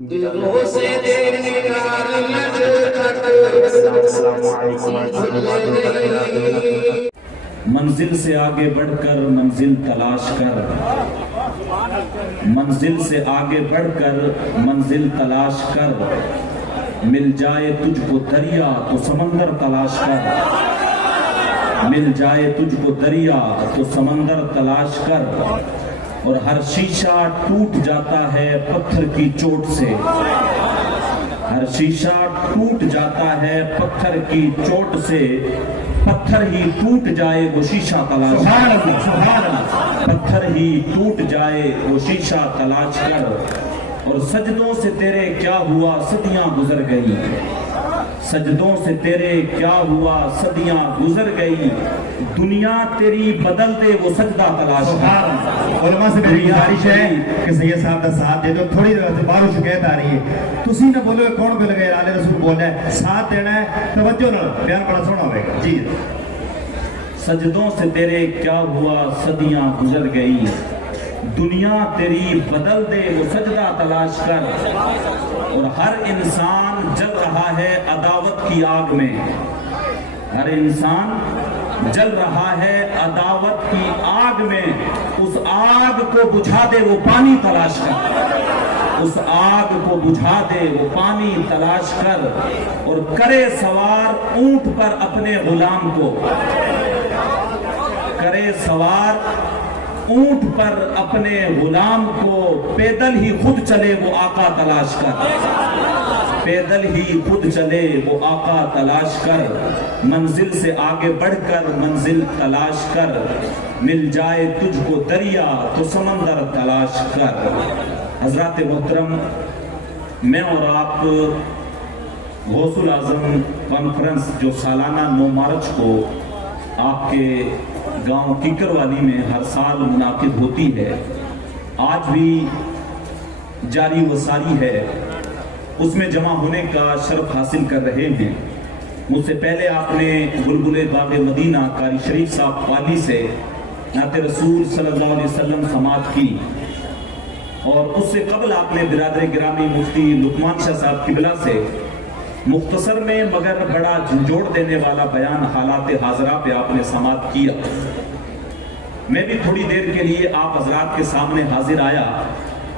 دلوں سے نگار لگ تک السلام علیکم ورحمۃ اللہ وبرکاتہ۔ منزل سے آگے بڑھ کر منزل تلاش کر، منزل سے آگے بڑھ کر منزل تلاش کر، مل جائے تجھ کو دریا تو سمندر تلاش کر، مل جائے تجھ کو دریا تو سمندر تلاش کر، اور ہر شیشہ ٹوٹ جاتا ہے پتھر کی چوٹ سے، ہر شیشہ ٹوٹ جاتا ہے پتھر کی چوٹ سے، پتھر ہی ٹوٹ جائے وہ شیشہ تلاش کر، پتھر ہی ٹوٹ جائے وہ شیشہ تلاش کر، اور سجدوں سے تیرے کیا ہوا صدیاں گزر گئی، سجدوں سے تیرے کیا ہوا صدیاں گزر گئی، دنیا تیری بدل دے وہ سجدہ تلاش کر۔ علماء سے میری گزارش ہے کہ سید صاحب کا ساتھ دے دو، تھوڑی دیر سے باہر شکایت آ رہی ہے، تسی نہ بولو کون پہ لگے آلے رسول بولنا ہے، ساتھ دینا ہے، توجہ نہ، بیان بڑا سونا ہوئے گا جی۔ سجدوں سے تیرے کیا ہوا صدیاں گزر گئی، دنیا تیری بدل دے وہ سجدہ تلاش کر، اور ہر انسان جل رہا ہے عداوت کی آگ میں، ہر انسان جل رہا ہے عداوت کی آگ میں، اس آگ کو بجھا دے وہ پانی تلاش کر، اس آگ کو بجھا دے وہ پانی تلاش کر، اور کرے سوار اونٹ پر اپنے غلام کو، کرے سوار اونٹ پر اپنے غلام کو، پیدل ہی خود چلے وہ آقا تلاش کر، پیدل ہی خود چلے وہ آقا تلاش کر، منزل سے آگے بڑھ کر منزل تلاش کر، مل جائے تجھ کو دریا تو سمندر تلاش کر۔ حضرات محترم، میں اور آپ غوث الاعظم کانفرنس جو سالانہ 9 مارچ کو آپ کے گاؤں کیکر والی میں ہر سال منعقد ہوتی ہے، آج بھی جاری و ساری ہے، اس میں جمع ہونے کا شرف حاصل کر رہے ہیں۔ مجھ سے پہلے آپ نے بلبل باغ مدینہ قاری شریف صاحب والی سے نعت رسول صلی اللہ علیہ وسلم سماعت کی، اور اس سے قبل آپ نے برادر گرامی مفتی لقمان شاہ صاحب قبلہ سے مختصر میں مگر بڑا جھنجھوڑ دینے والا بیان حالات حاضرہ پہ آپ نے سماعت کیا۔ میں بھی تھوڑی دیر کے لیے آپ حضرات کے سامنے حاضر آیا۔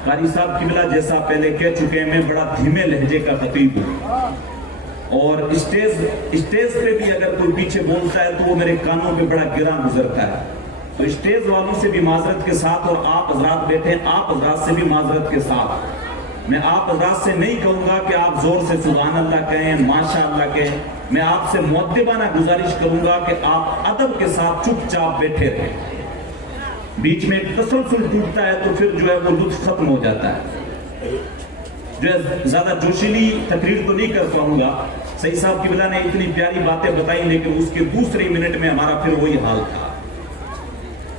قاری صاحب قبلہ جیسا پہلے کہہ چکے، میں بڑا دھیمے لہجے کا خطیب ہوں، اور اسٹیج پہ بھی اگر کوئی پیچھے بولتا ہے تو وہ میرے کانوں پہ بڑا گراں گزرتا ہے، تو اسٹیج والوں سے بھی معذرت کے ساتھ، اور آپ حضرات بیٹھے آپ حضرات سے بھی معذرت کے ساتھ، میں آپ حضرات سے نہیں کہوں گا کہ آپ زور سے سبحان اللہ کہیں، ماشاء اللہ کہیں، میں آپ سے مؤدبانہ گزارش کروں گا کہ آپ ادب کے ساتھ چپ چاپ بیٹھے رہیں۔ بیچ میں تسلسل ٹوٹتا ہے تو پھر جو ہے وہ لطف ختم ہو جاتا ہے۔ جو ہے زیادہ جوشیلی تقریر تو نہیں کر پاؤں گا، سید صاحب قبلہ نے اتنی پیاری باتیں بتائی، لیکن اس کے دوسرے منٹ میں ہمارا پھر وہی حال تھا،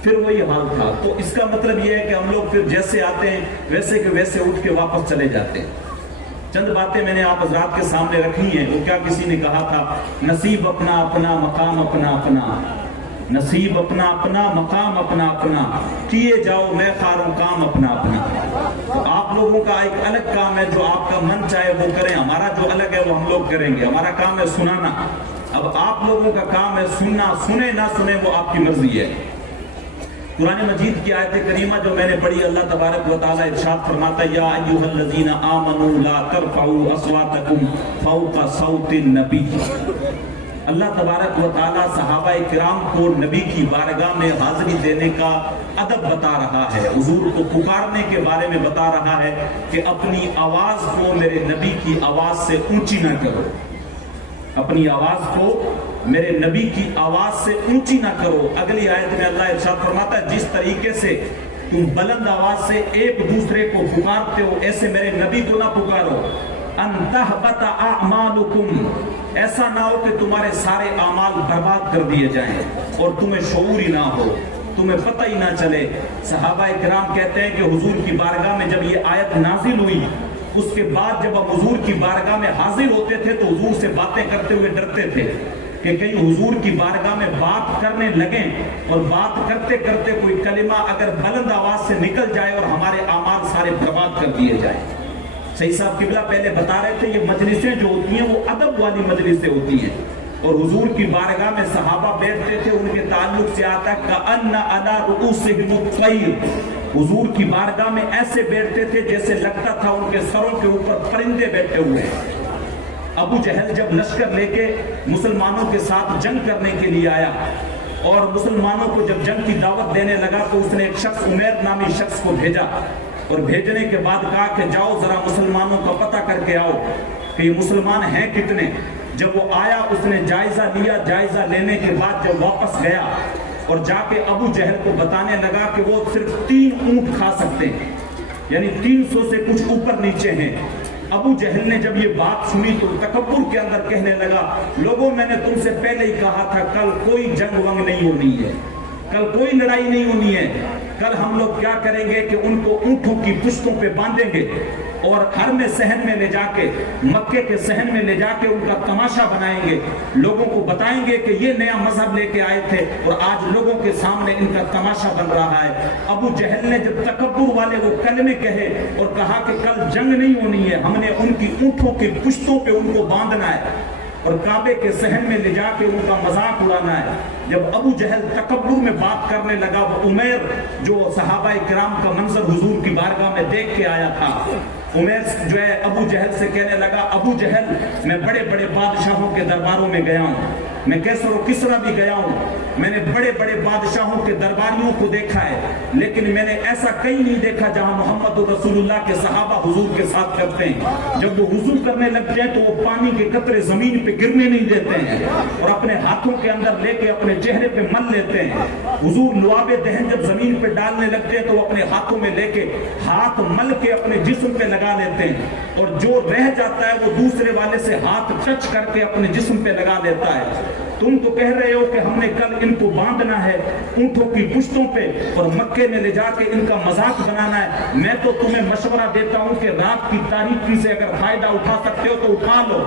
پھر وہی حال تھا۔ تو اس کا مطلب یہ ہے کہ ہم لوگ پھر جیسے آتے ہیں ویسے کہ ویسے اٹھ کے واپس چلے جاتے ہیں۔ چند باتیں میں نے آپ حضرات کے سامنے رکھی ہیں۔ وہ کیا کسی نے کہا تھا، نصیب اپنا اپنا مقام اپنا اپنا، نصیب اپنا اپنا مقام اپنا اپنا، کیے جاؤ میں خاروں کام اپنا اپنا۔ تو آپ لوگوں کا ایک الگ کام ہے، جو آپ کا من چاہے وہ کریں، ہمارا جو الگ ہے وہ ہم لوگ کریں گے، ہمارا کام ہے سنانا۔ اب آپ لوگوں کا کام ہے سننا، سنیں نہ سنیں وہ آپ کی مرضی ہے۔ قرآن مجید کی آیت کریمہ جو میں نے پڑھی، اللہ تبارک و تعالی ارشاد فرماتا ہے، یا ایھا الذین آمنوا لا ترفعوا اصواتکم فوق صوت النبی۔ اللہ تبارک و تعالی صحابہ کرام کو نبی کی بارگاہ میں حاضری دینے کا ادب بتا رہا ہے، حضور کو پکارنے کے بارے میں بتا رہا ہے کہ اپنی آواز کو میرے نبی کی آواز سے اونچی نہ کرو، اپنی آواز کو میرے نبی کی آواز سے اونچی نہ کرو۔ اگلی آیت میں اللہ ارشاد فرماتا ہے، جس طریقے سے تم بلند آواز سے ایک دوسرے کو پکارتے ہو، ایسے میرے نبی کو نہ پکارو۔ ان تحبط اعمالکم، ایسا نہ ہو کہ تمہارے سارے اعمال برباد کر دیے جائیں اور تمہیں شعور ہی نہ ہو، تمہیں پتہ ہی نہ چلے۔ صحابہ کرام کہتے ہیں کہ حضور کی بارگاہ میں جب یہ آیت نازل ہوئی، اس کے بعد جب ہم حضور کی بارگاہ میں حاضر ہوتے تھے تو حضور سے باتیں کرتے ہوئے ڈرتے تھے کہ کہیں حضور کی بارگاہ میں بات کرنے لگیں اور بات کرتے کرتے کوئی کلمہ اگر بلند آواز سے نکل جائے اور ہمارے اعمال سارے برباد کر دیے جائیں۔ صحیح صاحب قبلہ پہلے بتا رہے تھے یہ مجلسیں جو ہوتی ہیں وہ ادب والی مجلسیں ہوتی ہیں، اور حضور کی بارگاہ میں صحابہ بیٹھتے تھے، ان کے تعلق سے آتا ہے کأن علی رؤوسہم الطیر، حضور کی بارگاہ میں ایسے بیٹھتے تھے جیسے لگتا تھا ان کے سروں کے اوپر پرندے بیٹھے ہوئے ہیں۔ ابو جہل جب لشکر لے کے مسلمانوں کے ساتھ جنگ کرنے کے لیے آیا اور مسلمانوں کو جب جنگ کی دعوت دینے لگا تو اس نے ایک شخص عمیر نامی شخص کو بھیجا، اور بھیجنے کے بعد کہا کہ جاؤ ذرا مسلمانوں کا پتہ کر کے آؤ کہ یہ مسلمان ہیں کتنے۔ جب وہ آیا اس نے جائزہ لیا، جائزہ لینے کے بعد جب واپس گیا اور جا کے ابو جہل کو بتانے لگا کہ وہ صرف 3 اونٹ کھا سکتے ہیں، یعنی 300 سے کچھ اوپر نیچے ہیں۔ ابو جہل نے جب یہ بات سنی تو تکبر کے اندر کہنے لگا لوگوں میں نے تم سے پہلے ہی کہا تھا کل کوئی جنگ ونگ نہیں ہونی ہے، کل کوئی لڑائی نہیں ہونی ہے، کل ہم لوگ کیا کریں گے کہ ان کو اونٹوں کی پشتوں پہ باندھیں گے اور حرم صحن میں لے جا کے، مکے کے صحن میں لے جا کے ان کا تماشا بنائیں گے، لوگوں کو بتائیں گے کہ یہ نیا مذہب لے کے آئے تھے اور آج لوگوں کے سامنے ان کا تماشا بن رہا ہے۔ ابو جہل نے جب تکبر والے وہ کلمے کہے اور کہا کہ کل جنگ نہیں ہونی ہے، ہم نے ان کی اونٹوں کی پشتوں پہ ان کو باندھنا ہے اور کعبے کے صحن میں لے جا کے ان کا مذاق اڑانا ہے۔ جب ابو جہل تکبر میں بات کرنے لگا، وہ عمیر جو صحابہ کرام کا منظر حضور کی بارگاہ میں دیکھ کے آیا تھا، عمیر جو ہے ابو جہل سے کہنے لگا ابو جہل میں بڑے بڑے بادشاہوں کے درباروں میں گیا ہوں، میں کیسر و کسرا بھی گیا ہوں، میں نے بڑے بڑے بادشاہوں کے درباریوں کو دیکھا ہے، لیکن میں نے ایسا کہیں نہیں دیکھا جہاں محمد رسول اللہ کے صحابہ حضور کے ساتھ کرتے ہیں۔ جب وہ وضو کرنے لگ جائے تو وہ پانی کے قطرے زمین پہ گرنے نہیں دیتے ہیں اور اپنے ہاتھوں کے اندر لے کے اپنے چہرے پہ مل لیتے ہیں۔ حضور لعاب دہن جب زمین پہ ڈالنے لگتے ہیں تو وہ اپنے ہاتھوں میں لے کے ہاتھ مل کے اپنے جسم پہ لگا لیتے ہیں، اور جو رہ جاتا ہے وہ دوسرے والے سے ہاتھ ٹچ کر کے اپنے جسم پہ لگا لیتا ہے۔ تم تو کہہ رہے ہو کہ ہم نے کل ان کو باندھنا ہے اونٹوں کی پشتوں پہ اور مکے میں لے جا کے ان کا مذاق بنانا ہے، میں تو تمہیں مشورہ دیتا ہوں کہ رات کی تاریکی سے اگر فائدہ اٹھا سکتے ہو تو اٹھا لو،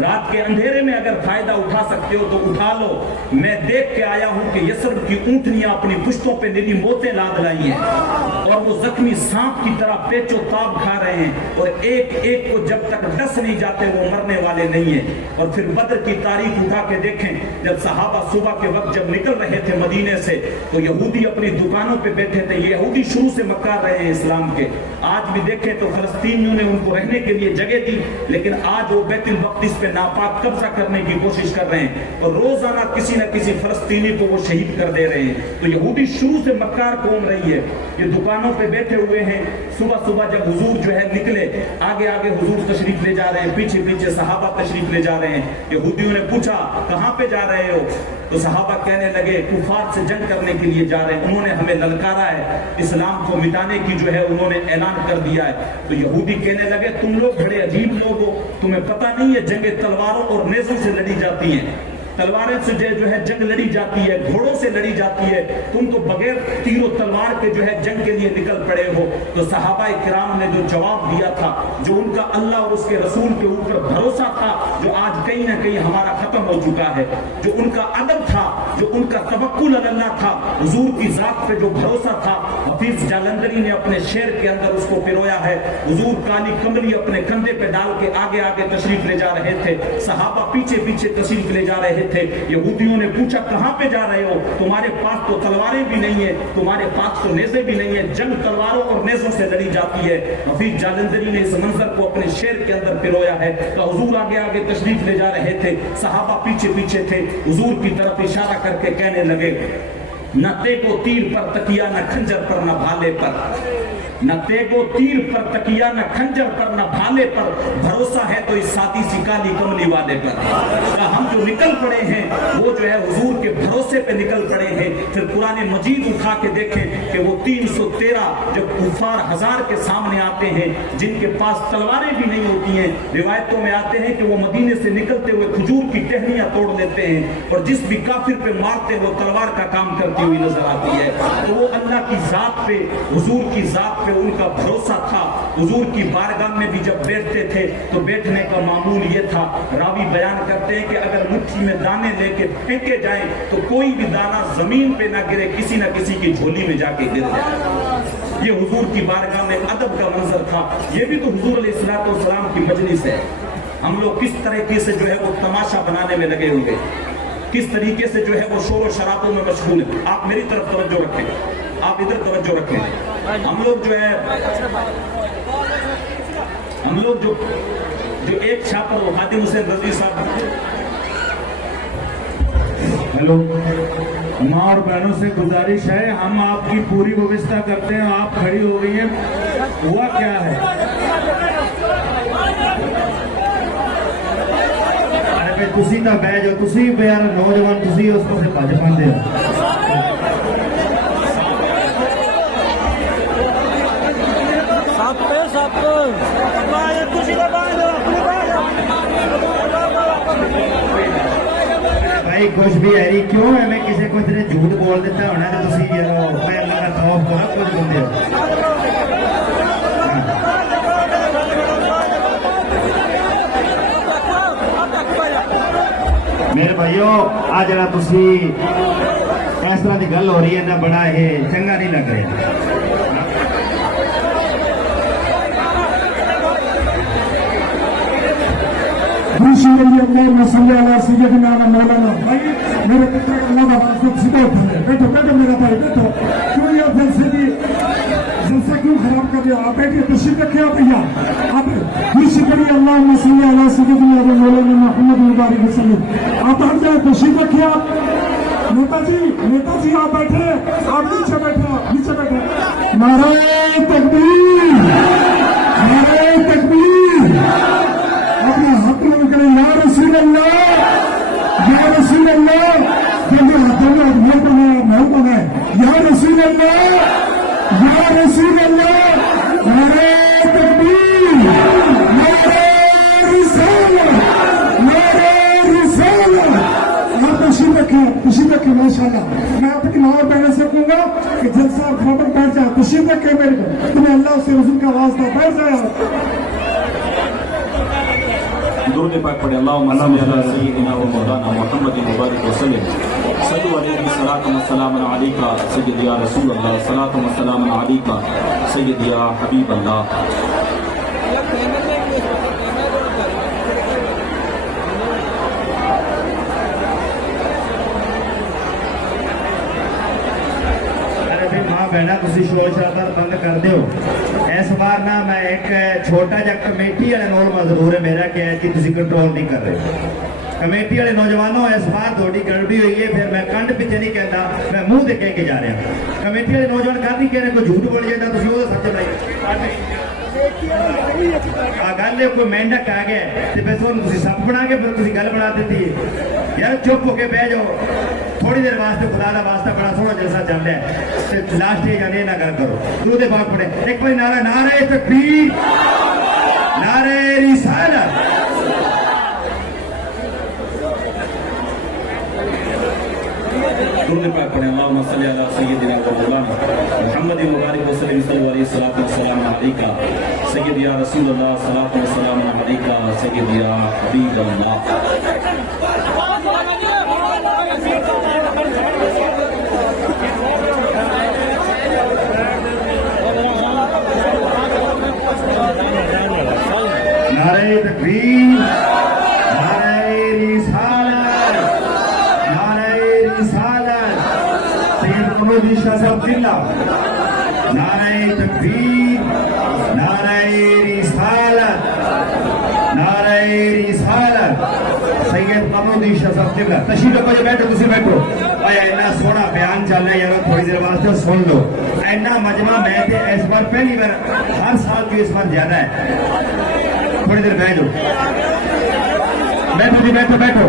رات کے اندھیرے میں اگر فائدہ اٹھا سکتے ہو تو اٹھا لو۔ میں دیکھ کے آیا ہوں کہ یسرب کی اونٹنیاں اپنی پشتوں پہ نیلی موتیں لاد لائی ہیں اور وہ زخمی سانپ کی طرح پیچ و تاب کھا رہے ہیں، اور ایک ایک کو جب تک ڈس نہیں جاتے وہ مرنے والے نہیں ہیں۔ اور پھر بدر کی تاریخ اٹھا کے دیکھیں، جب صحابہ صبح کے وقت جب نکل رہے تھے مدینے سے تو یہودی اپنی دکانوں پہ بیٹھے تھے، یہ یہودی شروع سے مکار رہے ہیں اسلام کے، آج بھی دیکھیں تو فلسطینیوں نے ان کو رہنے کے لیے جگہ دی، لیکن آج وہ بیت المقدس پہ ناپاک قبضہ کرنے کی کوشش کر رہے ہیں اور روزانہ کسی نہ کسی فلسطینی کو وہ شہید کر دے رہے ہیں۔ تو یہودی شروع سے مکار قوم رہی ہے، یہ دکانوں پہ بیٹھے ہوئے ہیں۔ صبح صبح جب حضور جو ہے نکلے، آگے آگے حضور تشریف لے جا رہے ہیں، پیچھے پیچھے صحابہ تشریف لے جا رہے ہیں۔ یہودیوں نے پوچھا کہاں پہ جا رہے ہو؟ تو صحابہ کہنے لگے کفار سے جنگ کرنے کے لیے جا رہے ہیں، انہوں نے ہمیں للکارا ہے، اسلام کو مٹانے کی جو ہے انہوں نے اعلان کر دیا ہے۔ تو یہودی کہنے لگے تم لوگ بڑے عجیب لوگ ہو، تمہیں پتہ نہیں ہے جنگ تلواروں اور نیزوں سے لڑی جاتی ہیں، تلواریں سے جو ہے جنگ لڑی جاتی ہے، گھوڑوں سے لڑی جاتی ہے، تم تو بغیر تیر و تلوار کے جو ہے جنگ کے لیے نکل پڑے ہو۔ تو صحابہ کرام نے جو جواب دیا تھا، جو ان کا اللہ اور اس کے رسول کے اوپر بھروسہ تھا، جو آج کہیں نہ کہیں ہمارا ختم ہو چکا ہے، جو ان کا ادب تھا، جو ان کا توکل علی اللہ تھا، حضور کی ذات پہ جو بھروسہ تھا، حفیظ جالندری نے اپنے شعر کے اندر اس کو پرویا ہے۔ حضور کالی کملی اپنے کندھے پہ ڈال کے آگے آگے تشریف لے جا رہے تھے، صحابہ پیچھے پیچھے تشریف لے جا رہے تھے۔ یہودیوں نے پوچھا کہاں پہ جا رہے ہو؟ تمہارے پاس تو تلواریں بھی نہیں ہیں، تمہارے پاس تو نیزے بھی نہیں ہیں، جنگ تلواروں اور نیزوں سے لڑی جاتی ہے۔ حفیظ جالندری نے اس منظر کو اپنے شعر کے اندر پرویا ہے کہ حضور آگے آگے تشریف لے جا رہے تھے، صحابہ پیچھے پیچھے تھے، حضور کی طرف اشارہ کر کے کہنے لگے نہ تیگو تیر پر تکیا، نہ کھنجر پر، نہ بھالے پر، نہ تیگو تیر پر تکیا، نہ کھنجر پر، نہ بھالے پر، بھروسہ ہے تو اس ساتھی سی کالی کملی والے پر۔ ہم جو نکل پڑے ہیں وہ جو ہے حضور کے بھروسے پہ نکل پڑے ہیں۔ پھر قرآن مجید اٹھا کے دیکھیں کہ وہ 313 جب کفار 1000 کے سامنے آتے ہیں جن کے پاس تلواریں بھی نہیں ہوتی ہیں، روایتوں میں آتے ہیں کہ وہ مدینے سے نکلتے ہوئے کھجور کی ٹہنیاں توڑ لیتے ہیں اور جس بھی کافر پہ مارتے ہیں وہ تلوار کا کام کرتی ہوئی نظر آتی ہے۔ تو وہ اللہ کی ذات پہ، حضور کی ذات پہ ان کا بھروسہ تھا۔ حضور کی بارگاہ میں بھی جب بیٹھتے تھے تو بیٹھنے کا معمول یہ تھا، راوی بیان کرتے ہیں کہ اگر مٹھی میں دانے لے کے پھینکے جائیں تو کوئی بھی دانہ زمین پہ نہ گرے، کسی نہ کسی کی جھولی میں جا کے گر جائے۔ یہ حضور کی بارگاہ میں ادب کا منظر تھا. یہ بھی تو حضور علیہ السلام کی مجلس ہے. ہم لوگ کس طریقے سے جو ہے وہ تماشا بنانے میں لگے ہوئے, کس طریقے سے جو ہے وہ شور و شرابوں میں مشغول ہیں. آپ میری طرف توجہ رکھیں, آپ ادھر توجہ رکھیں. ہم لوگ جو ایک چھاپر وہ خادم حسین رضوی صاحب. ہیلو, ماں اور بہنوں سے گزارش ہے, ہم آپ کی پوری ویوستھا کرتے ہیں. آپ کھڑی ہو گئی ہیں, ہوا کیا ہے؟ ارے بھائی تسی نہ بہ جاؤ, تسی یار نوجوان تسی اس کو سے بھج پاندے ہو. بھائی کچھ بھی ہے نہیں, کیوں ہے میں کسی کو اتنے جھوٹ بول دیتا ہونا تو تسی یار میں اللہ کا خوف کرا کچھ بندے ہو. میرے بھائیو آ جڑا تسی اس طرح کی گل ہو رہی ہے نا, بڑا یہ چنگا نہیں لگ رہا. میرے پتر اللہ کا واسطہ سیدھے اٹھے, بیٹھو بیٹھو میرا بھائی بیٹھو. کیوں یہ جلسہ کیوں خراب کر دیا؟ آپ بیٹھیے, تشریف رکھے آپ بھیا. آپ خوشی کریے اللہم صلی علی سیدنا مولانا محمد مبارک وسلم. آپ ہٹ جائیں, تشریف رکھیے آپ. نیتا جی آپ بیٹھے, آپ نیچے بیٹھے, نیچے بیٹھے. نعرہ تکبیر, نعرہ تکبیر. اپنے ہاتھ میں کریں یا رسول اللہ, یا رسول اللہ. جلدی ہاتھوں میں محل بنائے, یا رسول اللہ, یا رسول اللہ. نعرہ تکبیر, نعرہ رسالت, نعرہ رسالت. آپ تشریف رکھیں ماشاء اللہ. میں اپنی ماں اور بہنوں سے کہوں گا کہ جلسہ فوراً بیٹھ جائے, تشریف رکھیں میرے کو. تمہیں اللہ سے رسول کا واسطہ, بیٹھ جائے. درود پاک پڑھے. اللہم صلی علی سیدنا و مولانا محمد مبارک وسلم. صلو علیہ صلاۃ و سلام علیکہ سید یا رسول اللہ, صلاۃ و سلام علیکہ سید یا حبیب اللہ. بہنا تسی شور شرابہ بند کر دیو. اس بار نا میں ایک چھوٹا جا کمیٹی والے نول مضرور ہے میرا کہ ہے کہ تسی کنٹرول نہیں کر رہے. کمیٹی والے نوجوانوں اس بار تھوڑی گڑبڑی ہوئی ہے, پھر میں کنڈ پیچھے نہیں کہتا, میں منہ دے کہہ کے جا رہا. کمیٹی والے نوجوان کر نہیں کہہ رہے, کوئی جھوٹ بول جائے تسی وہ سچ بھائی. گل کوئی مینڈک آ گیا تو پھر تسی سب بنا کے پھر تسی گل بنا دیتی ہے. یار چپ ہو کے بہ جاؤ تھوڑی دیر واسطے, خدا کا واسطہ بڑا سونا جلسہ چل رہا ہے. لاسٹ جانے نہ گل کرو, درود پاک پڑھے. ایک بار نعرہ, نعرہ تکبیر, نعرہ رسالت. درود پاک پڑھے. اللہم صلی علی سیدنا و مولانا محمد مبارک وسلم. صلی علیہ الصلوۃ والسلام علیکہ سید یا رسول اللہ, صلاۃ و سلام علیکہ سید یا حبیب اللہ. نعرہ تکبیر, نعرہ رسالت, نعرہ رسالت. سید محمد عیسیٰ صاحب قبلہ. نعرہ تکبیر, نعرہ رسالت, نعرہ رسالت. سید محمد عیسیٰ صاحب قبلہ. تشریف رکھو جی, بیٹھو تسی بیٹھو. اینا سونا بیان چل رہا ہے یار, تھوڑی دیر واسطے سن لو. اینا مجمع میں تھے اس بار پہلی بار, ہر سال کی اس بار زیادہ ہے. تھوڑی دیر بیٹھو, بیٹھو جی, بیٹھو بیٹھو.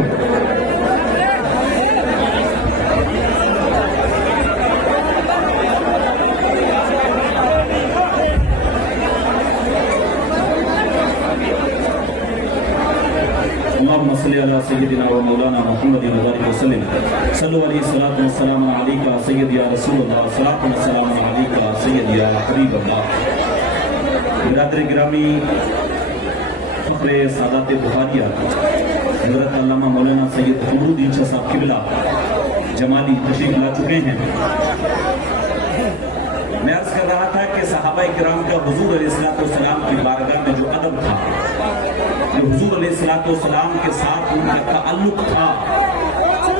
اللہم صلی علی سیدنا و مولانا محمد مبارک وسلم. صلو علیہ صلاۃ و سلام علیکہ سید یا رسول اللہ, صلاۃ و سلام علیکہ سید یا حبیب اللہ. برادر گرامی, فخر سادات بخاریہ حضرت علامہ مولانا سید قمر الدین شاہ صاحب قبلہ جمالی تشریف لا چکے ہیں. میں عرض کر رہا تھا کہ کہ صحابہ کرام کا حضور علیہ السلام کی بارگاہ میں جو ادب تھا، جو حضور علیہ السلام کے ساتھ ان کا تعلق تھا،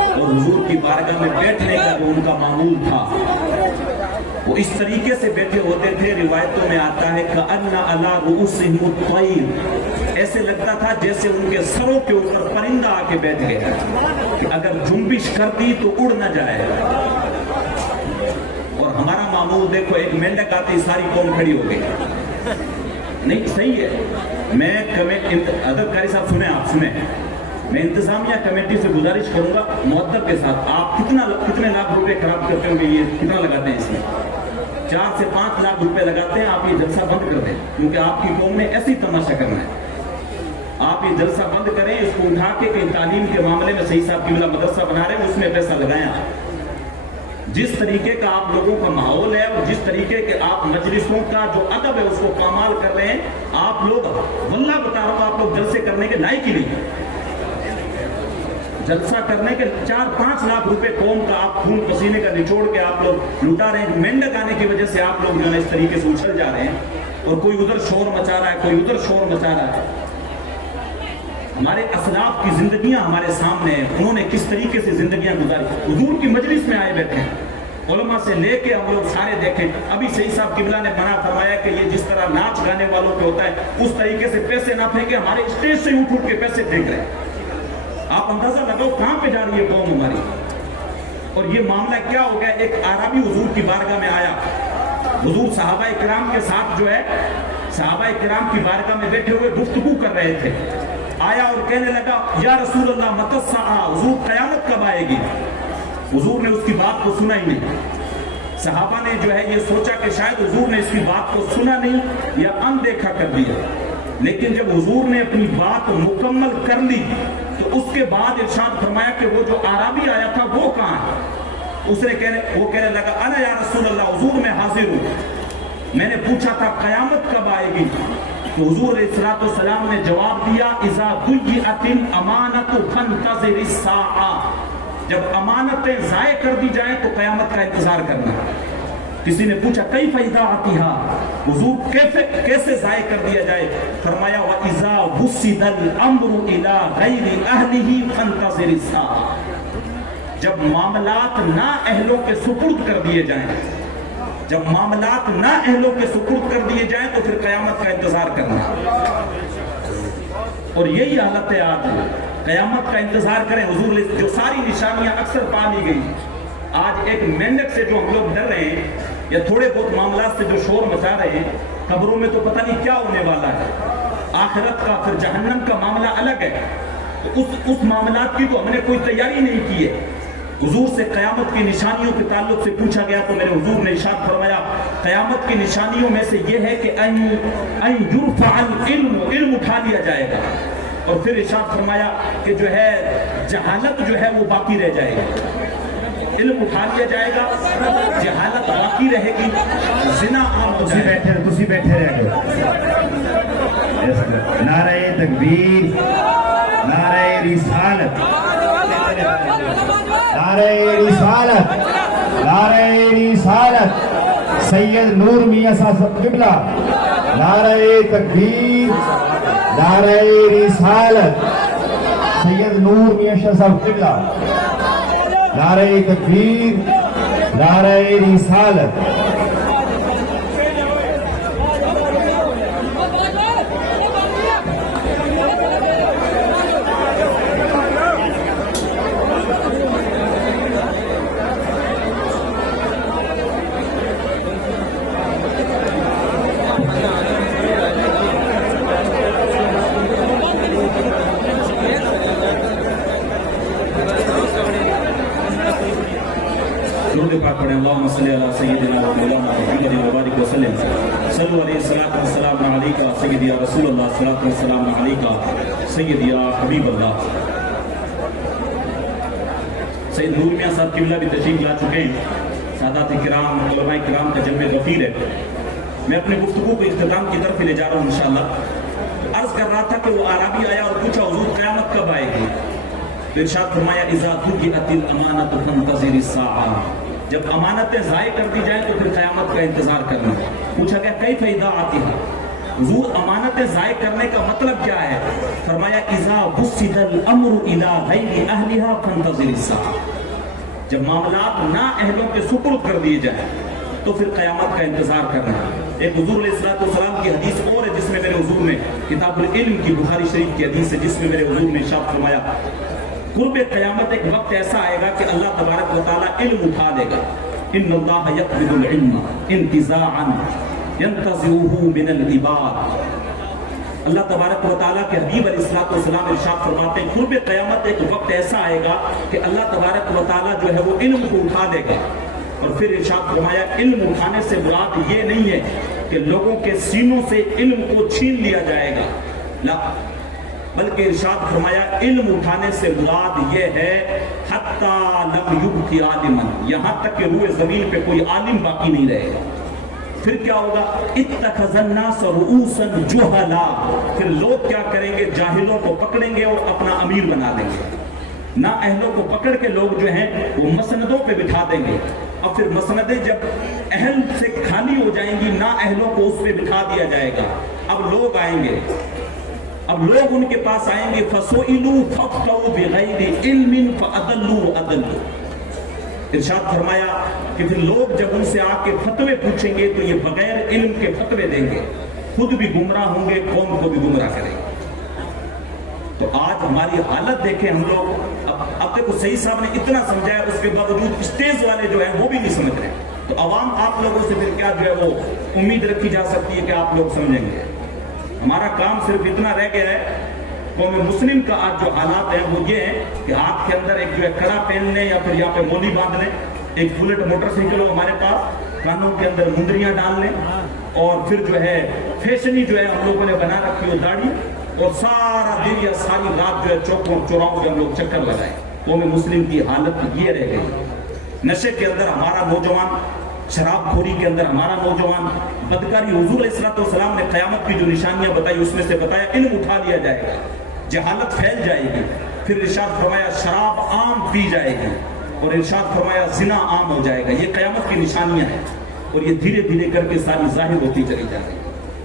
اور حضور کی بارگاہ میں بیٹھنے کا جو ان کا معمول تھا، وہ اس طریقے سے بیٹھے ہوتے تھے، روایتوں میں آتا ہے کأن علی رؤوسہم الطیر، ایسے لگتا تھا جیسے ان کے سروں کے اوپر پرندہ آ کے بیٹھ گیا کہ اگر جنبش کر دی تو اڑ نہ جائے۔ اور ہمارا معمول دیکھو، ایک مینڈک آتی ساری قوم کھڑی ہو گئی، نہیں صحیح ہے۔ میں حضرت قاری صاحب سنیں، میں انتظامیہ کمیٹی سے گزارش کروں گا مؤدب کے ساتھ، آپ کتنے لاکھ روپے خراب کرتے ہوں گے، یہ کتنا لگاتے ہیں اس میں؟ 4 سے 5 لاکھ روپے لگاتے ہیں، آپ یہ جلسہ بند کر دیں، کیونکہ آپ کی قوم نے ایسی تماشا کرنا ہے۔ آپ یہ جلسہ بند کریں، اس کو اٹھا کے کہیں تعلیم کے معاملے میں صحیح صاحب قبلہ مدرسہ بنا رہے ہیں، اس میں پیسہ لگائیں۔ جس طریقے کا آپ لوگوں کا ماحول ہے اور جس طریقے کے آپ مجلسوں کا جو ادب ہے اس کو پامال کر رہے ہیں، آپ لوگ واللہ بتا رہا ہوں، آپ لوگ جلسے کرنے کے لائق ہی نہیں۔ جلسہ کرنے کے 4-5 لاکھ روپے قوم کا آپ خون پسینے کا نچوڑ کے آپ لوگ لوٹا رہے ہیں۔ مینڈک آنے کی وجہ سے آپ لوگ جو ہے اس طریقے سے اچھل جا رہے ہیں، اور کوئی ادھر شور مچا رہا ہے، کوئی ادھر شور مچا رہا ہے۔ ہمارے اسلاف کی زندگیاں ہمارے سامنے ہیں، انہوں نے کس طریقے سے زندگیاں گزاری۔ حضور کی مجلس میں آئے بیٹھے ہیں، علماء سے لے کے ہم لوگ سارے دیکھیں۔ ابھی صحیح صاحب قبلہ نے منع فرمایا کہ یہ جس طرح ناچ گانے والوں پہ ہوتا ہے اس طریقے سے پیسے نہ پھینکے، ہمارے اسٹیج سے اٹھ کے پیسے پھینک رہے ہیں۔ آپ اندازہ لگاؤ کہاں پہ جا رہی ہے قوم ہماری۔ اور یہ معاملہ کیا ہو گیا، ایک عربی حضور کی بارگاہ میں آیا، حضور صحابہ کرام کے ساتھ جو ہے صحابہ کرام کی بارگاہ میں بیٹھے ہوئے گفتگو کر رہے تھے، آیا اور کہنے لگا یا رسول اللہ متی الساعہ، حضور قیامت کب آئے گی؟ حضور نے اس کی بات کو سنا ہی نہیں۔ صحابہ نے جو ہے یہ سوچا کہ شاید حضور نے اس کی بات کو سنا نہیں یا اندیکھا کر دیا، لیکن جب حضور نے اپنی بات مکمل کر لی تو اس کے بعد ارشاد فرمایا کہ وہ جو عربی آیا تھا وہ کہاں ہے؟ وہ کہنے لگا انا یا رسول اللہ، حضور میں حاضر ہوں، میں نے پوچھا تھا قیامت کب آئے گی؟ تو حضور علیہ السلام نے جواب دیا اذا ضیعت الامانۃ فانتظر الساعہ، جب امانتیں ضائع کر دی جائیں تو قیامت کا انتظار کرنا۔ کسی نے پوچھا کیف اضاعتھا، حضور کیسے ضائع کر دیا جائے؟ فرمایا واذا وسد الامر الى غیر اہلہ فانتظر الساعہ، جب معاملات نا اہلوں کے سپرد کر دیے جائیں، جب معاملات نہ اہلوں کے سپرد کر دیے جائیں تو پھر قیامت کا انتظار کرنا۔ اور یہی حالت ہے آج، قیامت کا انتظار کریں۔ حضور جو ساری نشانیاں اکثر پا لی گئی، آج ایک مینڈک سے جو ہم لوگ ڈر رہے ہیں یا تھوڑے بہت معاملات سے جو شور مچا رہے ہیں، قبروں میں تو پتہ نہیں کیا ہونے والا ہے، آخرت کا پھر جہنم کا معاملہ الگ ہے، تو اس معاملات کی تو ہم نے کوئی تیاری نہیں کی ہے۔ حضور سے قیامت کی نشانیوں کے تعلق سے پوچھا گیا تو میرے حضور نے ارشاد فرمایا قیامت کی نشانیوں میں سے یہ ہے کہ ان یرفع العلم، علم اٹھا لیا جائے گا، اور پھر ارشاد فرمایا کہ جو ہے جہالت جو ہے وہ باقی رہ جائے گی، علم اٹھا لیا جائے گا، جہالت باقی رہے گی، زنا عام ہو جائے گا۔ تسی بیٹھے رہ گئے۔ نعرہ تکبیر، نعرہ رسالت، نعرہ رسالت، نعرہ رسالت، سید نور میاں صاحب قبلہ، نعرہ تکبیر، نعرہ رسالت، سید نور میاں شاہ صاحب قبلہ، نعرہ تکبیر، نعرہ رسالت۔ درود پاک پڑھیں، اللہم صلی علی سیدنا و مولانا محمد و بارک وسلم، صلو علیہ الصلاۃ والسلام علیکہ سید یا رسول اللہ، الصلاۃ والسلام علیکہ سید یا حبیب اللہ۔ سید نور میاں صاحب قبلہ بھی تشریف لا چکے ہیں، سادات کرام، علماء کرام کا جلوہ غفیر ہے۔ میں اپنے گفتگو کو اختتام کی طرف لے جا رہا ہوں انشاءاللہ۔ عرض کر رہا تھا کہ وہ عربی آیا اور پوچھا حضور قیامت کب آئے گی؟ ارشاد فرمایا اذا ضیعت الامانۃ فانتظر الساعہ، جب امانتیں ضائع کر دی جائیں تو پھر قیامت کا انتظار کرنا. پوچھا گیا کیف اذا آتیہا، حضور امانتیں ضائع کرنے کا مطلب کیا ہے؟ فرمایا اذا وسد الامر الى غیر اہلها فانتظر الساعة، جب معاملات نا اہلوں کے سپرد کر دیے جائیں تو پھر قیامت کا انتظار کرنا ہے. ایک حضور علیہ السلام کی حدیث اور ہے جس میں میرے حضور نے کتاب العلم کی بخاری شریف کی حدیث ہے جس میں میرے حضور نے ارشاد فرمایا قرب قیامت ایک وقت ایسا آئے گا کہ اللہ تبارک و تعالیٰ علم اٹھا دے گا. ان اللہ یقبض العلم انتزاعا ينتزعه من العباد. اللہ تبارک و تعالیٰ کے حبیب علیہ السلام ارشاد فرماتے ہیں قرب قیامت ایک وقت ایسا آئے گا کہ اللہ تبارک و تعالیٰ جو ہے وہ علم کو اٹھا دے گا. اور پھر ارشاد فرمایا علم اٹھانے سے مراد یہ نہیں ہے کہ لوگوں کے سینوں سے علم کو چھین لیا جائے گا، لا، بلکہ ارشاد فرمایا علم اٹھانے سے مراد یہ ہے حتی لم یبق عالما، یہاں تک کہ روئے زمین پہ کوئی عالم باقی نہیں رہے گا. پھر کیا ہوگا؟ اتخذ الناس رؤوسا جہلا، پھر لوگ کیا کریں گے؟ جاہلوں کو پکڑیں گے اور اپنا امیر بنا دیں گے. نا اہلوں کو پکڑ کے لوگ جو ہیں وہ مسندوں پہ بٹھا دیں گے. اور پھر مسندیں جب اہل سے خالی ہو جائیں گی نا اہلوں کو اس پہ بٹھا دیا جائے گا. اب لوگ آئیں گے، اب لوگ ان کے پاس آئیں گے فَسُئِلُوا فَأَفْتَوْا بِغَيْرِ عِلْمٍ فَأَضَلُّوا وَأَضَلُّوا. ارشاد فرمایا کہ پھر لوگ جب ان سے آ کے فتوے پوچھیں گے تو یہ بغیر علم کے فتوے دیں گے، خود بھی گمراہ ہوں گے، قوم کو بھی گمراہ کریں گے. تو آج ہماری حالت دیکھیں ہم لوگ، اب دیکھو صحیح صاحب نے اتنا سمجھایا اس کے باوجود اسٹیج والے جو ہیں وہ بھی نہیں سمجھ رہے. تو عوام آپ لوگوں سے پھر کیا جو ہے وہ امید رکھی جا سکتی ہے کہ آپ لوگ سمجھیں گے؟ ہمارا کام صرف اتنا رہ گیا ہے. قوم مسلم کا آج جو حالات ہیں وہ یہ ہیں کہ آپ کے اندر ایک جو ہے کڑا پہن لیں یا پھر یہاں پہ مولی باندھ لیں، ایک بلٹ موٹر سائیکل ہو ہمارے پاس، کانوں کے اندر مندریاں ڈال لیں، اور پھر جو ہے فیشنی جو ہے ہم لوگوں نے بنا رکھی ہو داڑھی، اور سارا دن یا ساری رات جو ہے چوکوں چوراہوں کے ہم لوگ چکر لگائیں. قوم مسلم کی حالت یہ رہ گئی. نشے کے اندر ہمارا نوجوان، شراب خوری کے اندر ہمارا نوجوان، بدکاری. حضور علیہ السلام نے قیامت کی جو نشانیاں بتائی اس میں سے بتایا علم اٹھا لیا جائے گا، جہالت پھیل جائے گی. پھر ارشاد فرمایا شراب عام پی جائے گی، اور ارشاد فرمایا زنا عام ہو جائے گا. یہ قیامت کی نشانیاں ہیں اور یہ دھیرے دھیرے کر کے ساری ظاہر ہوتی چلی جائے گی.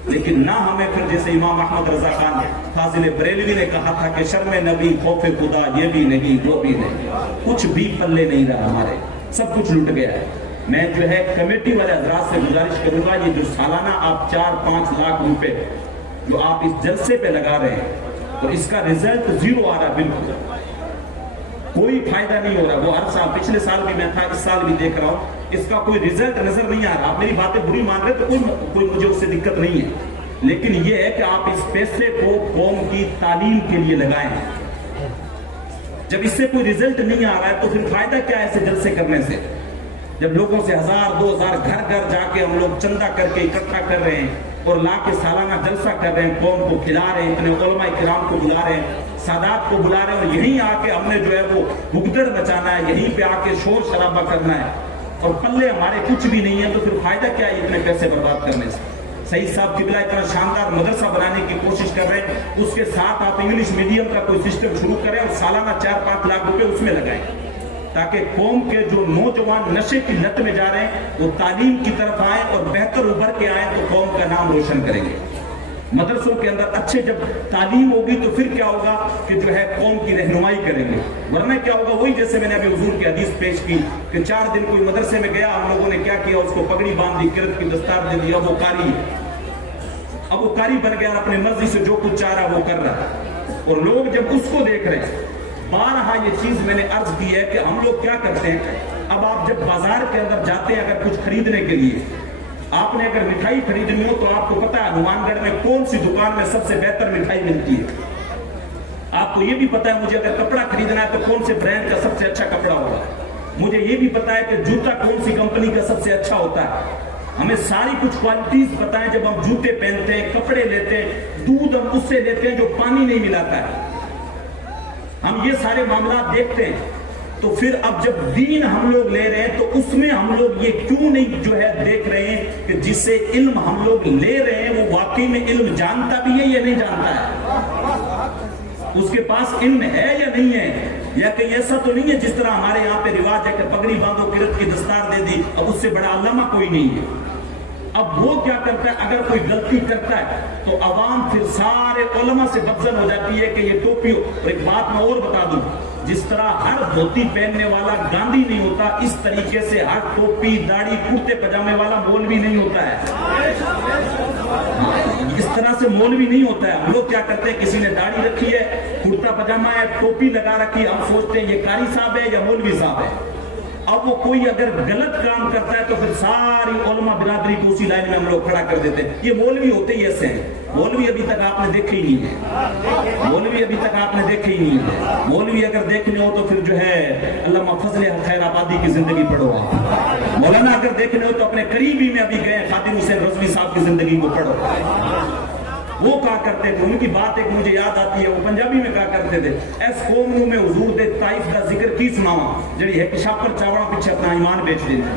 لیکن نہ ہمیں پھر جیسے امام احمد رضا خان فاضل بریلوی نے کہا تھا کہ شرم نبی خوف خدا یہ بھی نہیں وہ بھی نہیں، کچھ بھی پلے نہیں رہا، ہمارے سب کچھ لٹ گیا ہے. میں جو ہے کمیٹی والے حضرات سے گزارش کروں گا یہ جو سالانہ آپ 4-5 لاکھ روپے جو آپ اس جلسے پہ لگا رہے ہیں تو اس کا رزلٹ زیرو آ رہا ہے، بالکل کوئی فائدہ نہیں ہو رہا. وہ ہر سال، پچھلے سال بھی میں تھا، اس سال بھی دیکھ رہا ہوں، اس کا کوئی رزلٹ نظر نہیں آ رہا. آپ میری باتیں بری مان رہے تو کوئی مجھے اس سے دقت نہیں ہے، لیکن یہ ہے کہ آپ اس پیسے کو قوم کی تعلیم کے لیے لگائیں. جب اس سے کوئی رزلٹ نہیں آ رہا ہے تو پھر فائدہ کیا ہے ایسے جلسے کرنے سے؟ جب لوگوں سے 1000-2000 گھر گھر جا کے ہم لوگ چندہ کر کے اکٹھا کر رہے ہیں اور لا کے سالانہ جلسہ کر رہے ہیں، قوم کو کھلا رہے ہیں، اتنے علماء کرام کو بلا رہے ہیں، سادات کو بلا رہے ہیں، اور یہیں آ کے ہم نے جو ہے وہ بھگدڑ مچانا ہے، یہیں پہ آ کے شور شرابہ کرنا ہے اور پلے ہمارے کچھ بھی نہیں ہے. تو پھر فائدہ کیا ہے اتنے پیسے برباد کرنے سے؟ سعید صاحب قبلہ اتنا شاندار مدرسہ بنانے کی کوشش کر رہے ہیں، اس کے ساتھ آپ انگلش میڈیم کا کوئی سسٹم شروع کریں اور سالانہ 4-5 لاکھ روپے اس میں لگائیں تاکہ قوم کے جو نوجوان نشے کی لت میں جا رہے ہیں وہ تعلیم کی طرف آئیں اور بہتر ابھر کے آئیں تو قوم کا نام روشن کریں گے. مدرسوں کے اندر اچھے جب تعلیم ہوگی تو پھر کیا ہوگا کہ جو ہے قوم کی رہنمائی کریں گے. ورنہ کیا ہوگا وہی جیسے میں نے ابھی حضور کی حدیث پیش کی کہ 4 دن کوئی مدرسے میں گیا، ہم لوگوں نے کیا کیا، اس کو پگڑی باندھ دی، کرت کی دستار دے دی، اب وہ قاری بن گیا، اپنے مرضی سے جو کچھ چاہ رہا وہ کر رہا. اور لوگ جب اس کو دیکھ رہے ہیں، بارہا یہ چیز میں نے عرض کی ہے کہ ہم لوگ کیا کرتے ہیں، اب آپ جب بازار کے اندر جاتے ہیں اگر کچھ خریدنے کے لیے، آپ نے اگر مٹھائی خریدنی ہو تو آپ کو پتا ہے ہنومان گڑھ میں کون سی دکان میں سب سے بہتر مٹھائی ملتی ہے. آپ کو یہ بھی پتا ہے مجھے اگر کپڑا خریدنا ہے تو کون سے برانڈ کا سب سے اچھا کپڑا ہوگا. مجھے یہ بھی پتا ہے کہ جوتا کون سی کمپنی کا سب سے اچھا ہوتا ہے. ہمیں ساری کچھ کوالٹیز پتا ہے. جب ہم جوتے پہنتے ہیں، کپڑے لیتے ہیں، دودھ ہم اس سے لیتے ہیں جو پانی نہیں ملاتا ہے. ہم یہ سارے معاملات دیکھتے ہیں. تو پھر اب جب دین ہم لوگ لے رہے ہیں تو اس میں ہم لوگ یہ کیوں نہیں جو ہے دیکھ رہے ہیں کہ جس سے علم ہم لوگ لے رہے ہیں وہ واقعی میں علم جانتا بھی ہے یا نہیں جانتا ہے، اس کے پاس علم ہے یا نہیں ہے. یا کہیں ایسا تو نہیں ہے جس طرح ہمارے یہاں پہ رواج ہے کہ پگڑی باندھو کرت کی دستار دے دی، اب اس سے بڑا علامہ کوئی نہیں ہے۔ اب وہ کیا کرتا ہے، اگر کوئی غلطی کرتا ہے تو عوام پھر سارے علماء سے بدزن ہو جاتی ہے کہ یہ ٹوپی ہو۔ اور ایک بات میں اور بتا دوں، جس طرح ہر دھوتی پہننے والا گاندھی نہیں ہوتا، اس طریقے سے ہر ٹوپی داڑھی کرتے پجامے والا مولوی نہیں ہوتا ہے۔ اس طرح سے مولوی نہیں ہوتا ہے۔ ہم لوگ کیا کرتے ہیں، کسی نے داڑھی رکھی ہے، کرتا پجامہ ہے، ٹوپی لگا رکھی ہے، ہم سوچتے ہیں یہ قاری صاحب ہے یا مولوی صاحب ہے۔ اب وہ کوئی اگر غلط کام کرتا ہے تو پھر ساری علماء برادری کو اسی لائن میں ہم لوگ کھڑا کر دیتے ہیں، یہ مولوی ہوتے ہی ایسے ہیں۔ مولوی ابھی تک آپ نے دیکھے ہی نہیں ہے، مولوی ابھی تک آپ نے دیکھے ہی نہیں ہے۔ مولوی اگر دیکھنے ہو تو پھر جو ہے علامہ فضل خیر آبادی کی زندگی پڑھو آپ۔ مولانا اگر دیکھنے ہو تو اپنے قریبی میں ابھی گئے خادم حسین رضوی صاحب کی زندگی کو پڑھو۔ وہ کہا کرتے تھے، ان کی بات ایک مجھے یاد آتی ہے، وہ پنجابی میں کہا کرتے تھے، ایس قوم نو میں حضور دے طائف کا ذکر کی سناواں جڑی ہے کشاپر چاوڑا پیچھے اپنا ایمان بیچ دینا۔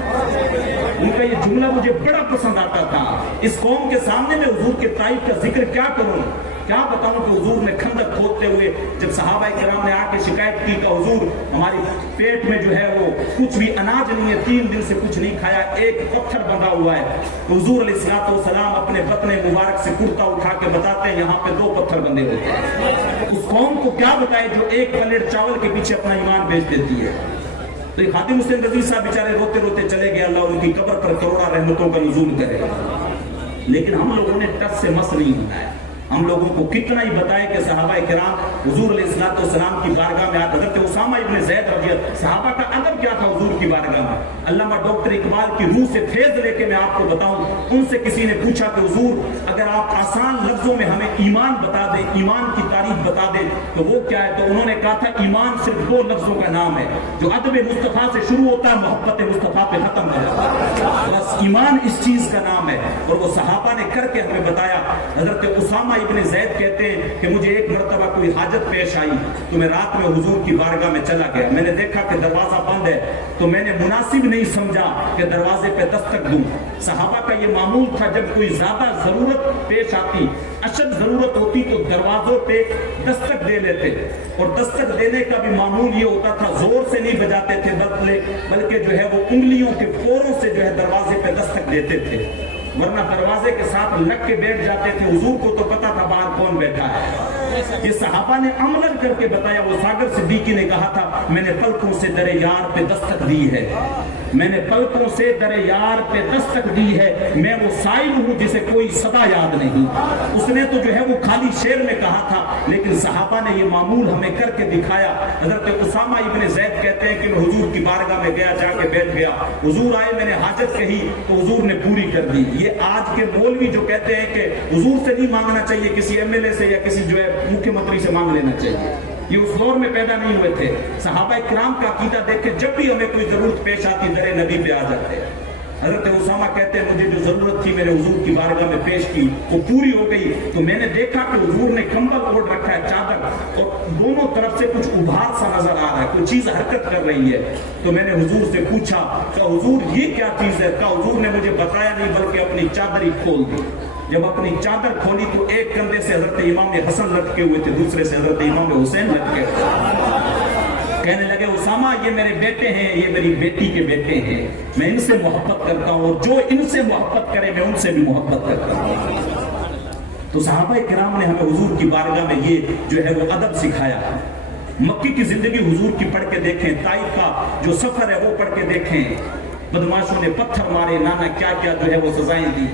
ان کا یہ جملہ مجھے بڑا پسند آتا تھا، اس قوم کے سامنے میں حضور کے طائف کا ذکر کیا کروں، کیا بتاؤں کہ حضور نے خندق کھودتے ہوئے جب صحابہ کرام نے آ کے شکایت کی کہ حضور ہماری پیٹ میں جو ہے وہ کچھ بھی اناج نہیں ہے، 3 دن سے کچھ نہیں کھایا، ایک پتھر بندھا ہوا ہے، تو حضور علیہ الصلوۃ والسلام اپنے بطن مبارک سے کرتا اٹھا کے بتاتے ہیں یہاں پہ 2 پتھر بندھے ہوتے ہیں۔ اس قوم کو کیا بتائے جو ایک پلیٹ چاول کے پیچھے اپنا ایمان بیچ دیتی ہے۔ تو یہ خادم حسین رضوی صاحب بیچارے روتے روتے چلے گئے، اللہ ان کی قبر پر کروڑا رحمتوں کا نزول کرے۔ لیکن ہم لوگوں نے ٹس سے مس نہیں ہونا ہے۔ ہم لوگوں کو کتنا ہی بتائے کہ صحابہ کرام حضور علیہ الصلوۃ والسلام کی بارگاہ میں آتے، حضرت اسامہ ابن زید رضی اللہ، صحابہ کا ادب کیا تھا حضور کی بارگاہ میں۔ علامہ ڈاکٹر اقبال کی روح سے فیض لے کے میں آپ کو بتاؤں، ان سے کسی نے پوچھا کہ حضور اگر آپ آسان لفظوں میں ہمیں ایمان بتا دیں، ایمان کی تعریف بتا دیں تو وہ کیا ہے، تو انہوں نے کہا تھا ایمان صرف 2 لفظوں کا نام ہے جو ادب مصطفیٰ سے شروع ہوتا ہے، محبت مصطفیٰ پہ ختم ہوتا ہے، بس ایمان اس چیز کا نام ہے۔ اور وہ صحابہ نے کر کے ہمیں بتایا۔ حضرت اسامہ ابن زید کہتے ہیں کہ مجھے ایک مرتبہ کوئی حاجت پیش آئی تو میں رات میں حضور کی بارگاہ میں چلا گیا، میں نے دیکھا کہ دروازہ بند ہے تو میں نے مناسب نہیں سمجھا کہ دروازے پہ دستک دوں۔ صحابہ کا یہ معمول تھا جب کوئی زیادہ ضرورت پیش آتی، اشد ضرورت ہوتی تو دروازوں پہ دستک دے لیتے، اور دستک دینے کا بھی معمول یہ ہوتا تھا زور سے نہیں بجاتے تھے بلکہ جو ہے وہ انگلیوں کے پوروں سے جو ہے دروازے پہ دستک دیتے تھے، ورنہ دروازے کے ساتھ لگ کے بیٹھ جاتے تھے۔ حضور کو تو پتا تھا باہر کون بیٹھا ہے۔ یہ صحابہ نے عملاً کر کے بتایا۔ وہ ساگر صدیقی نے کہا تھا میں نے پلکوں سے در یار پہ دستک دی ہے، میں نے پلکوں سے در یار پہ دستک دی ہے، میں وہ سائل ہوں جسے کوئی صدا یاد نہیں۔ اس نے تو جو ہے وہ خالی شعر میں کہا تھا، لیکن صحابہ نے یہ معمول ہمیں کر کے دکھایا۔ حضرت اسامہ ابن زید کہتے ہیں کہ میں حضور کی بارگاہ میں گیا، جا کے بیٹھ گیا، حضور آئے، میں نے حاجت کہی تو حضور نے پوری کر دی۔ یہ آج کے مولوی جو کہتے ہیں کہ حضور سے نہیں مانگنا چاہیے، کسی ایم ایل اے سے یا کسی جو ہے مکھیہ منتری سے مانگ لینا چاہیے، یہ اس دور میں پیدا نہیں ہوئے تھے۔ صحابہ کرام کا عقیدہ دیکھ کے جب بھی ہمیں کوئی ضرورت پیش آتی در نبی پہ آ جاتے۔ حضرت اسامہ کہتے ہیں مجھے جو ضرورت تھی میں نے حضور کی بارگاہ میں پیش کی، وہ پوری ہو گئی، تو میں نے دیکھا کہ حضور نے کمبل اوڑھ رکھا ہے، چادر، اور دونوں طرف سے کچھ ابھار سا نظر آ رہا ہے، کوئی چیز حرکت کر رہی ہے۔ تو میں نے حضور سے پوچھا کہ حضور یہ کیا چیز ہے؟ کہ حضور نے مجھے بتایا نہیں بلکہ اپنی چادر ہی کھول دی۔ جب اپنی چادر کھولی تو ایک کندھے سے حضرت امام حسن لٹکے ہوئے تھے، دوسرے سے حضرت امام حسین لٹکے ہوئے۔ کہنے لگے اسامہ یہ میرے بیٹے ہیں، یہ میری بیٹی کے بیٹے ہیں، میں ان سے محبت کرتا ہوں، اور جو ان سے محبت کرے میں ان سے بھی محبت کرتا ہوں۔ تو صحابہ کرام نے ہمیں حضور کی بارگاہ میں یہ جو ہے وہ ادب سکھایا۔ مکی کی زندگی حضور کی پڑھ کے دیکھیں، طائف کا جو سفر ہے وہ پڑھ کے دیکھیں، بدماشوں نے پتھر مارے، نانا کیا کیا جو ہے وہ سزائیں دی۔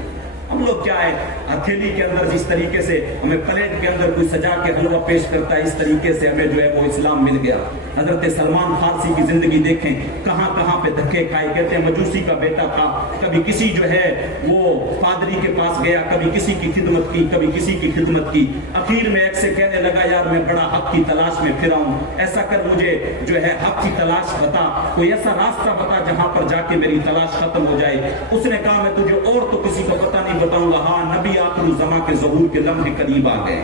ہم لوگ کیا ہے، ہتھیلی کے اندر جس طریقے سے ہمیں پلیٹ کے اندر کوئی سجا کے حلوہ پیش کرتا ہے، اس طریقے سے ہمیں جو ہے وہ اسلام مل گیا۔ حضرت سلمان فارسی کی زندگی دیکھیں، کہاں کہاں پہ دھکے کھائے، کہتے ہیں مجوسی کا بیٹا تھا، کبھی کسی جو ہے وہ پادری کے پاس گیا، کبھی کسی کی خدمت کی، کبھی کسی کی خدمت کی، اخیر میں ایک سے کہنے لگا یار میں بڑا حق کی تلاش میں پھرا ہوں، ایسا کر مجھے جو ہے حق کی تلاش بتا، کوئی ایسا راستہ بتا جہاں پر جا کے میری تلاش ختم ہو جائے۔ اس نے کہا میں تجھے اور تو کسی کو پتہ نہیں بتاؤں گا، ہاں نبی آخر الزماں کے ظہور کے لمحے قریب آ گئے۔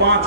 5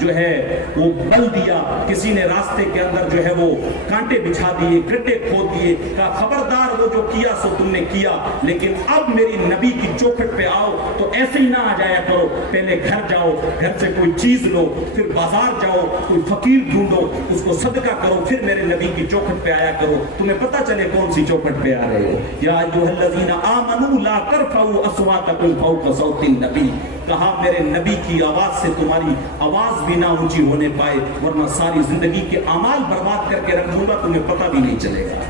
جو ہے وہ بل دیا, کسی نے راستے کے اندر جو ہے وہ کانٹے بچھا دیے, گڈھے کھود دیے, کہا خبردار وہ جو کیا سو تم نے کیا, لیکن اب میری نبی کی چوکھٹ پہ آؤ تو ایسے ہی نہ آ جایا کرو, پہلے گھر جاؤ, گھر سے کوئی چیز لو, پھر بازار جاؤ, کوئی فقیر ڈھونڈو, اس کو صدقہ کرو, پھر میرے نبی کی چوکھٹ پہ آیا کرو, تمہیں پتہ چلے کون سی چوکھٹ پہ آ رہے ہو. یا ایھا الذین آمنوا لا ترفعوا اصواتکم فوق صوت النبی, کہا میرے نبی کی آواز سے تمہاری آواز بھی نہ اونچی ہونے پائے, ورنہ ساری زندگی کے اعمال برباد کر کے رکھ دوں گا, تمہیں پتہ بھی نہیں چلے گا.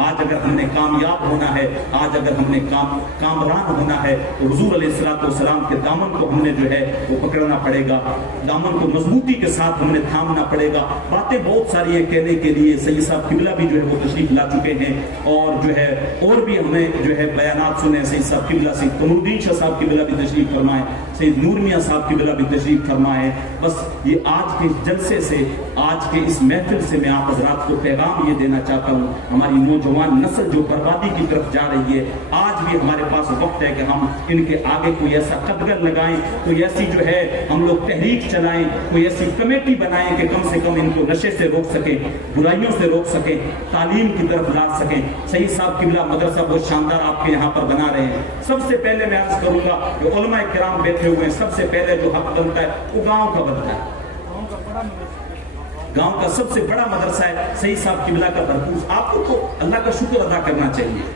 آج اگر ہم نے کامیاب ہونا ہے, آج اگر ہم نے کامران ہونا ہے, تو حضور علیہ الصلوۃ والسلام کے دامن کو ہم نے جو ہے وہ پکڑنا پڑے گا, دامن کو مضبوطی کے ساتھ ہم نے تھامنا پڑے گا. باتیں بہت ساری ہیں کہنے کے لیے, سید صاحب قبلہ بھی جو ہے وہ تشریف لا چکے ہیں, اور جو ہے اور بھی ہمیں جو ہے بیانات سنے, سید صاحب قبلہ, سید قمر الدین شاہ صاحب قبلہ بھی تشریف فرمائے, سید نور میاں صاحب قبلہ بھی تشریف فرمائے. بس یہ آج کے جلسے سے, آج کے اس محفل سے میں آپ حضرات کو پیغام یہ دینا چاہتا ہوں, ہماری نوجوان نسل جو بربادی کی طرف جا رہی ہے, آج بھی ہمارے پاس وقت ہے کہ ہم ان کے آگے کوئی ایسا قدغن لگائیں, کوئی ایسی جو ہے ہم لوگ تحریک چلائیں, کوئی ایسی کمیٹی بنائیں کہ کم سے کم ان کو نشے سے روک سکیں, برائیوں سے روک سکیں, تعلیم کی طرف لا سکیں. سید صاحب قبلہ مدرسہ بہت شاندار آپ کے یہاں پر بنا رہے ہیں. سب سے پہلے میں عرض کروں گا کہ علماء کرام بیٹھے ہوئے ہیں, سب سے پہلے جو حق بنتا ہے وہ گاؤں کا بنتا ہے. گاؤں کا سب سے بڑا مدرسہ ہے سید صاحب قبلہ کا بھرپور. آپ کو تو اللہ کا شکر ادا کرنا چاہیے.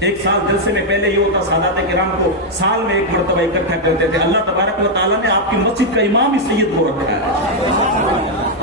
ایک سال جلسے میں پہلے یہ ہوتا, سادات کرام کو سال میں ایک مرتبہ اکٹھا کرتے تھے. اللہ تبارک و تعالیٰ نے آپ کی مسجد کا امام ہی سید کو رکھا ہے.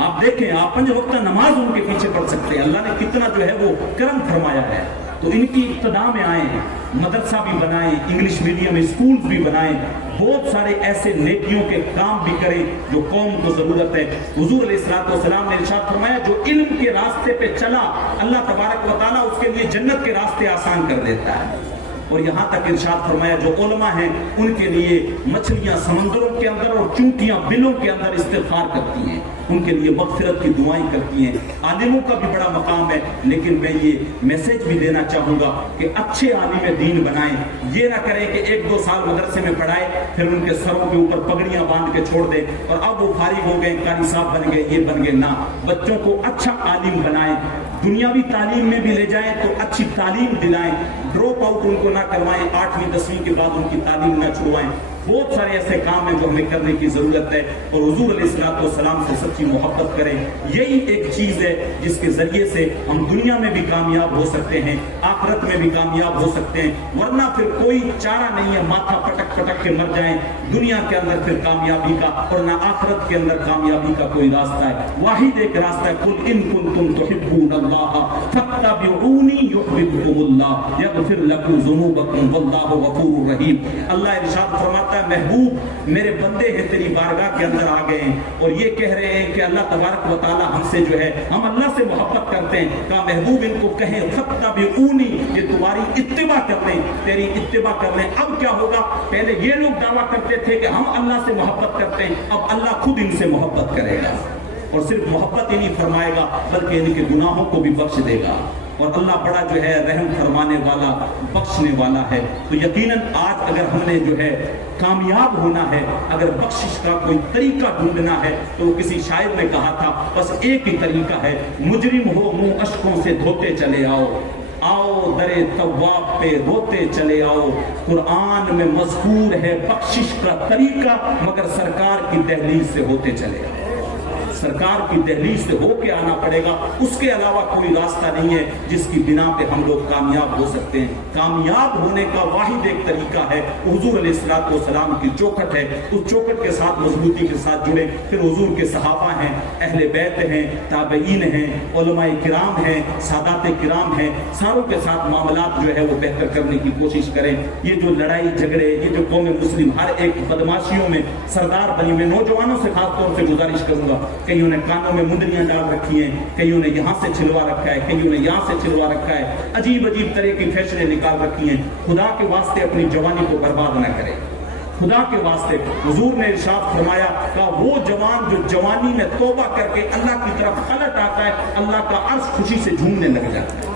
آپ دیکھیں, آپ 5 وقت نماز ان کے پیچھے پڑھ سکتے ہیں. اللہ نے کتنا جو ہے وہ کرم فرمایا ہے. تو ان کی ابتدا میں آئیں, مدرسہ بھی بنائیں, انگلش میڈیم اسکولز بھی بنائیں, بہت سارے ایسے نیکیوں کے کام بھی کریں جو قوم کو ضرورت ہے. حضور علیہ الصلوۃ والسلام نے ارشاد فرمایا, جو علم کے راستے پہ چلا اللہ تبارک و تعالیٰ اس کے لیے جنت کے راستے آسان کر دیتا ہے. اور یہاں تک ارشاد فرمایا جو علماء ہیں ان کے لیے مچھلیاں سمندروں کے اندر اور چونٹیاں بلوں کے اندر استغفار کرتی ہیں, ان کے لیے مغفرت کی دعائیں کرتی ہیں. عالموں کا بھی بڑا مقام ہے, لیکن میں یہ میسج بھی دینا چاہوں گا کہ اچھے عالم دین بنائیں. یہ نہ کریں کہ 1-2 سال مدرسے میں پڑھائے, پھر ان کے سروں کے اوپر پگڑیاں باندھ کے چھوڑ دیں اور اب وہ فارغ ہو گئے, قاری صاحب بن گئے, یہ بن گئے. نہ, بچوں کو اچھا عالم بنائیں, دنیاوی تعلیم میں بھی لے جائیں تو اچھی تعلیم دلائیں, ڈراپ آؤٹ ان کو نہ کروائیں, 8ویں 10ویں کے بعد ان کی تعلیم نہ چھوڑوائیں. بہت سارے ایسے کام ہیں جو ہمیں کرنے کی ضرورت ہے, اور حضور علیہ الصلوۃ والسلام سے سچی محبت کریں. یہی ایک چیز ہے جس کے ذریعے سے ہم دنیا میں بھی کامیاب ہو سکتے ہیں, آخرت میں بھی کامیاب ہو سکتے ہیں. ورنہ پھر کوئی چارہ نہیں ہے, ماتھا پٹک پٹک کے مر جائیں دنیا کے اندر پھر کامیابی کا, اور نہ آخرت کے اندر کامیابی کا کوئی راستہ ہے. واحد ایک راستہ ہے, قل ان کنتم تحبون اللہ فاتبعونی یحببکم اللہ یغفر لکم ذنوبکم واللہ غفور رحیم. اللہ ارشاد فرماتا, محبوب میرے بندے ہیں تیری بارگاہ کے اندر آ گئے ہیں اور یہ کہہ رہے ہیں کہ اللہ تبارک و تعالی ہم سے جو ہے, ہم اللہ سے محبت کرتے ہیں. کہا محبوب ان کو کہیں فاتبعونی, یہ تمہاری اتباع کر لیں, تیری اتباع کر لیں. اب کیا ہوگا, پہلے یہ لوگ دعویٰ کرتے تھے کہ ہم اللہ سے محبت کرتے ہیں, اب اللہ خود ان سے محبت کرے گا, اور صرف محبت ہی نہیں فرمائے گا بلکہ ان کے گناہوں کو بھی بخش دے گا. اور اللہ بڑا جو ہے رحم فرمانے والا, بخشنے والا ہے. تو یقیناً آج اگر ہم نے جو ہے کامیاب ہونا ہے, اگر بخشش کا کوئی طریقہ ڈھونڈنا ہے, تو کسی شاعر نے کہا تھا بس ایک ہی طریقہ ہے, مجرم ہو منہ اشکوں سے دھوتے چلے آؤ, آؤ درے تواب پہ روتے چلے آؤ. قرآن میں مذکور ہے بخشش کا طریقہ, مگر سرکار کی دہلیز سے ہوتے چلے آؤ. سرکار کی دہلیز سے ہو کے آنا پڑے گا, اس کے علاوہ کوئی راستہ نہیں ہے جس کی بنا پہ ہم لوگ کامیاب ہو سکتے ہیں. کامیاب ہونے کا واحد ایک طریقہ ہے حضور علیہ الصلوۃ والسلام کی چوکھٹ ہے. اس چوکھٹ کے ساتھ مضبوطی کے ساتھ جڑے, پھر حضور کے صحابہ ہیں, اہل بیت ہیں, تابعین ہیں, علماء کرام ہیں, سادات کرام ہیں, ساروں کے ساتھ معاملات جو ہے وہ بہتر کرنے کی کوشش کریں. یہ جو لڑائی جھگڑے, یہ جو قوم مسلم ہر ایک بدماشیوں میں سردار بنی, میں نوجوانوں سے خاص طور سے گزارش کروں گا, کئیوں نے کانوں میں منڈلیاں ڈال رکھی ہیں, کئیوں نے یہاں سے چھلوا رکھا ہے, کئیوں نے یہاں سے چھلوا رکھا ہے, عجیب عجیب طرح کی فیشنیں نکال رکھی ہیں. خدا کے واسطے اپنی جوانی کو برباد نہ کرے, خدا کے واسطے. حضور نے ارشاد فرمایا کہ وہ جوان جو جوانی میں توبہ کر کے اللہ کی طرف پلٹ آتا ہے, اللہ کا عرش خوشی سے جھومنے لگ جاتا ہے.